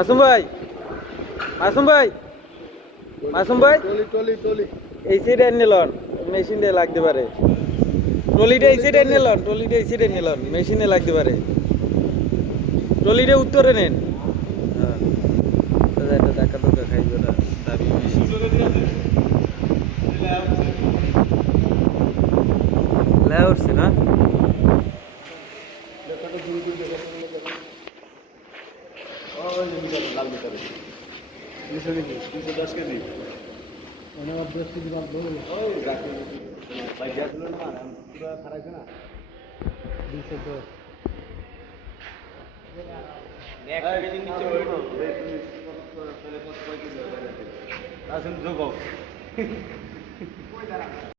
মাসুম ভাই, মাসুম ভাই, মাসুম ভাই, এই সাইডে নিলন মেশিনে লাগতে পারে। ট্রলিটা এই সাইডে নিলন, ট্রলিটা এই সাইডে নিলন মেশিনে লাগতে পারে। ট্রলিটা উত্তরে নেন। হ্যাঁ, এটা টাকা টাকা খাইবে না, দাবি বেশি। লে উঠছে না?